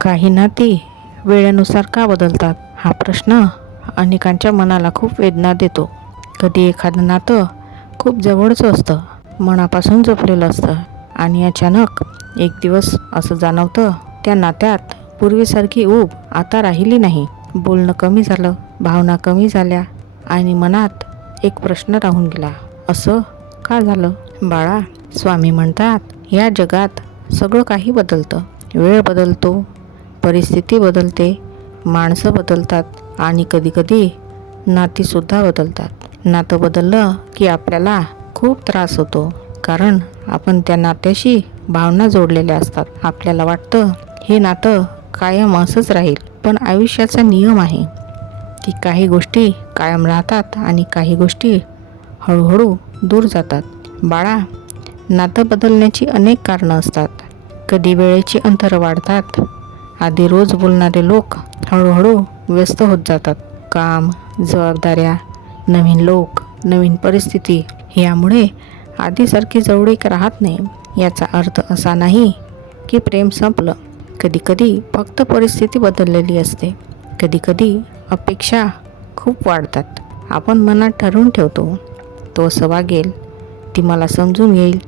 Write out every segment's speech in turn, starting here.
काही नाती वेळेनुसार का बदलतात हा प्रश्न अनेकांच्या मनाला खूप वेदना देतो. कधी एखादं नातं खूप जवळचं असतं, मनापासून जपलेलं असतं आणि अचानक एक दिवस असं जाणवतं त्या नात्यात पूर्वीसारखी ऊब आता राहिली नाही. बोलणं कमी झालं, भावना कमी झाल्या आणि मनात एक प्रश्न राहून गेला, असं का झालं? बाळा, स्वामी म्हणतात या जगात सगळं काही बदलतं. वेळ बदलतो, परिस्थिती बदलते, माणसं बदलतात आणि कधीकधी नातीसुद्धा बदलतात. नातं बदललं की आपल्याला खूप त्रास होतो, कारण आपण त्या नात्याशी भावना जोडलेल्या असतात. आपल्याला वाटतं हे नातं कायम असंच राहील, पण आयुष्याचा नियम आहे की काही गोष्टी कायम राहतात आणि काही गोष्टी हळूहळू दूर जातात. बाळा, नातं बदलण्याची अनेक कारणं असतात. कधी वेळेची अंतरं वाढतात. आधी रोज बोलणारे लोक हळूहळू व्यस्त होत जातात. काम, जबाबदाऱ्या, नवीन लोक, नवीन परिस्थिती यामुळे आधीसारखी जवळीक राहत नाही. याचा अर्थ असा नाही की प्रेम संपलं. कधीकधी फक्त परिस्थिती बदललेली असते. कधीकधी अपेक्षा खूप वाढतात. आपण मनात ठरवून ठेवतो, तो असं वागेल, ती मला समजून घेईल,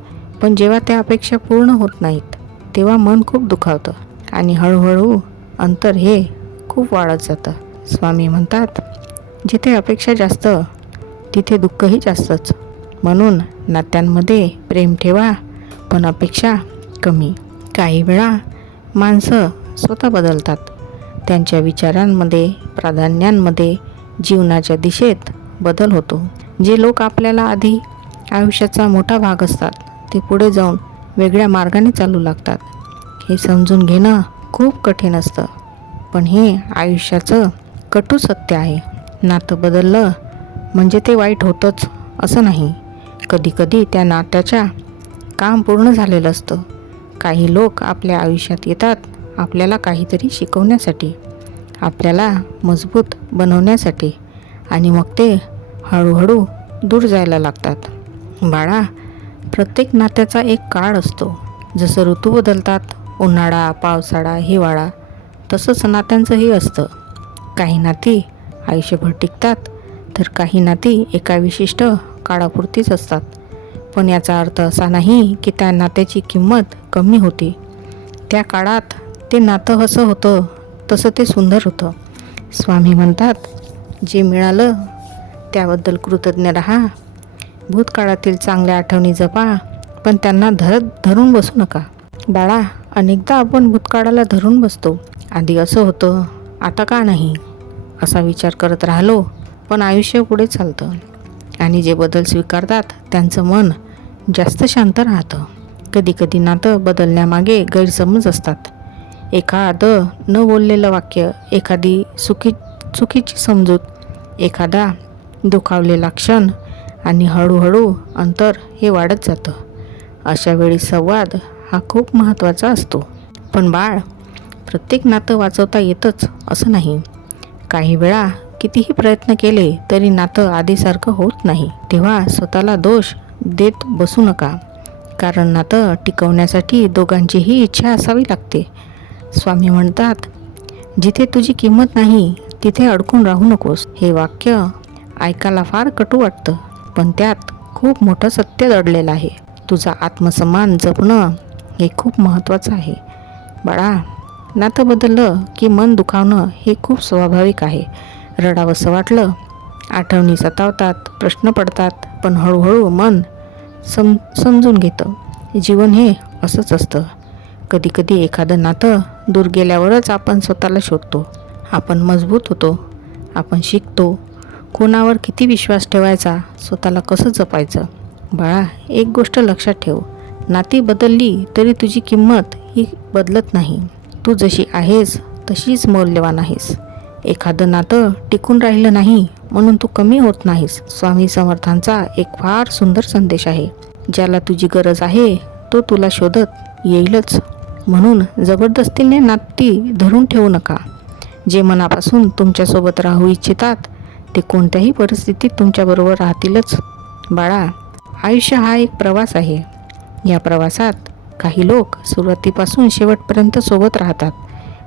पण जेव्हा त्या अपेक्षा पूर्ण होत नाहीत तेव्हा मन खूप दुखावतं आणि हळूहळू अंतर हे खूप वाढत जातं. स्वामी म्हणतात जिथे अपेक्षा जास्त तिथे दुःखही जास्तच. म्हणून नात्यांमध्ये प्रेम ठेवा, पण अपेक्षा कमी. काही वेळा माणसं स्वतः बदलतात. त्यांच्या विचारांमध्ये, प्राधान्यांमध्ये, जीवनाच्या दिशेत बदल होतो. जे लोक आपल्याला आधी आयुष्याचा मोठा भाग असतात ते पुढे जाऊन वेगळ्या मार्गाने चालू लागतात. हे समजून घेणं खूप कठीण असतं, पण हे आयुष्याचं कटू सत्य आहे. नातं बदललं म्हणजे ते वाईट होतंच असं नाही. कधीकधी त्या नात्याच्या काम पूर्ण झालेलं असतं. काही लोक आपल्या आयुष्यात येतात आपल्याला काहीतरी शिकवण्यासाठी, आपल्याला मजबूत बनवण्यासाठी, आणि मग ते हळूहळू दूर जायला लागतात. बाळा, प्रत्येक नात्याचा एक काळ असतो. जसं ऋतू बदलतात, उन्हाळा, पावसाळा, हिवाळा, तसंच नात्यांचंही असतं. काही नाती आयुष्यभर टिकतात, तर काही नाती एका विशिष्ट काळापुरतीच असतात. पण याचा अर्थ असा नाही की त्या नात्याची किंमत कमी होती. त्या काळात ते नातं असं होतं तसं ते सुंदर होतं. स्वामी म्हणतात जे मिळालं त्याबद्दल कृतज्ञ राहा. भूतकाळातील चांगल्या आठवणी जपा, पण त्यांना धरून बसू नका. बाळा, अनेकदा आपण भूतकाळाला धरून बसतो. आधी असं होतं, आता का नाही, असा विचार करत राहिलो, पण आयुष्य पुढे चालतं आणि जे बदल स्वीकारतात त्यांचं मन जास्त शांत राहतं. कधीकधी नातं बदलण्यामागे गैरसमज असतात. एखादं न बोललेलं वाक्य, एखादी चुकीची समजूत, एखादा दुखावलेला क्षण, आणि हळूहळू अंतर हे वाढत जातं. अशा वेळी संवाद हा खूप महत्त्वाचा असतो. पण बाळ, प्रत्येक नातं वाचवता येतच असं नाही. काही वेळा कितीही प्रयत्न केले तरी नातं आधीसारखं होत नाही. तेव्हा स्वतःला दोष देत बसू नका, कारण नातं टिकवण्यासाठी दोघांचीही इच्छा असावी लागते. स्वामी म्हणतात जिथे तुझी किंमत नाही तिथे अडकून राहू नकोस. हे वाक्य ऐकायला फार कटू वाटतं, पण त्यात खूप मोठं सत्य दडलेलं आहे. तुझा आत्मसन्मान जपणं हे खूप महत्त्वाचं आहे. बाळा, नातं बदललं की मन दुखावणं हे खूप स्वाभाविक आहे. रडावंसं वाटलं, आठवणी सतावतात, प्रश्न पडतात, पण हळूहळू मन समजून घेतं. जीवन हे असंच असतं. कधीकधी एखादं नातं दूर गेल्यावरच आपण स्वतःला शोधतो. आपण मजबूत होतो, आपण शिकतो कोणावर किती विश्वास ठेवायचा, स्वतःला कसं जपायचं. बाळा, एक गोष्ट लक्षात ठेव, नाती बदलली तरी तुझी किंमत ही बदलत नाही. तू जशी आहेस तशीच मौल्यवान आहेस. एखादं नातं टिकून राहिलं नाही म्हणून तू कमी होत नाहीस. स्वामी समर्थांचा एक फार सुंदर संदेश आहे, ज्याला तुझी गरज आहे तो तुला शोधत येईलच. म्हणून जबरदस्तीने नाती धरून ठेवू नका. जे मनापासून तुमच्यासोबत राहू इच्छितात ते कोणत्याही परिस्थितीत तुमच्याबरोबर राहतीलच. बाळा, आयुष्य हा एक प्रवास आहे. या प्रवासात काही लोक सुरुवातीपासून शेवटपर्यंत सोबत राहतात,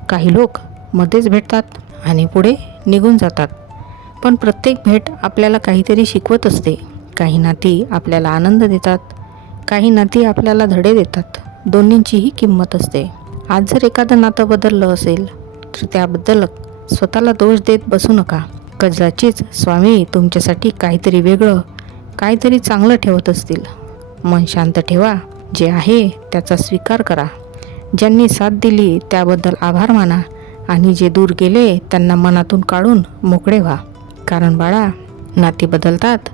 काही लोक मध्येच भेटतात आणि पुढे निघून जातात, पण प्रत्येक भेट आपल्याला काहीतरी शिकवत असते. काही नाती आपल्याला आनंद देतात, काही नाती आपल्याला धडे देतात. दोन्हींचीही किंमत असते. आज जर एखादं नातं बदललं असेल तर त्याबद्दल स्वतःला दोष देत बसू नका. कदाचित स्वामी तुमच्यासाठी काहीतरी वेगळं, काहीतरी चांगलं ठेवत असतील. मन शांत ठेवा. जे आहे त्याचा स्वीकार करा. ज्यांनी साथ दिली त्याबद्दल आभार माना आणि जे दूर गेले त्यांना मनातून काढून मोकळे व्हा. कारण बाळा, नाती बदलतात,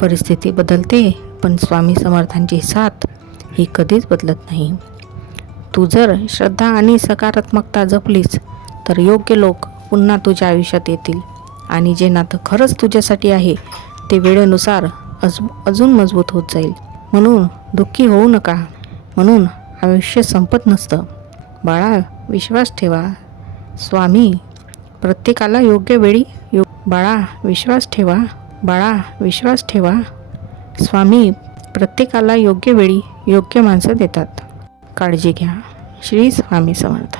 परिस्थिती बदलते, पण स्वामी समर्थांची साथ ही कधीच बदलत नाही. तू जर श्रद्धा आणि सकारात्मकता जपलीस तर योग्य लोक पुन्हा तुझ्या आयुष्यात येतील आणि जे नातं खरंच तुझ्यासाठी आहे ते वेळेनुसार अजून मजबूत होत जाईल. म्हणून दुःखी होऊ नका. म्हणून आयुष्य संपत नसतं. बाळा, विश्वास ठेवा. स्वामी प्रत्येकाला योग्य वेळी बाळा विश्वास ठेवा. बाळा विश्वास ठेवा. स्वामी प्रत्येकाला योग्य वेळी योग्य माणसं देतात. काळजी घ्या. श्री स्वामी समर्थ.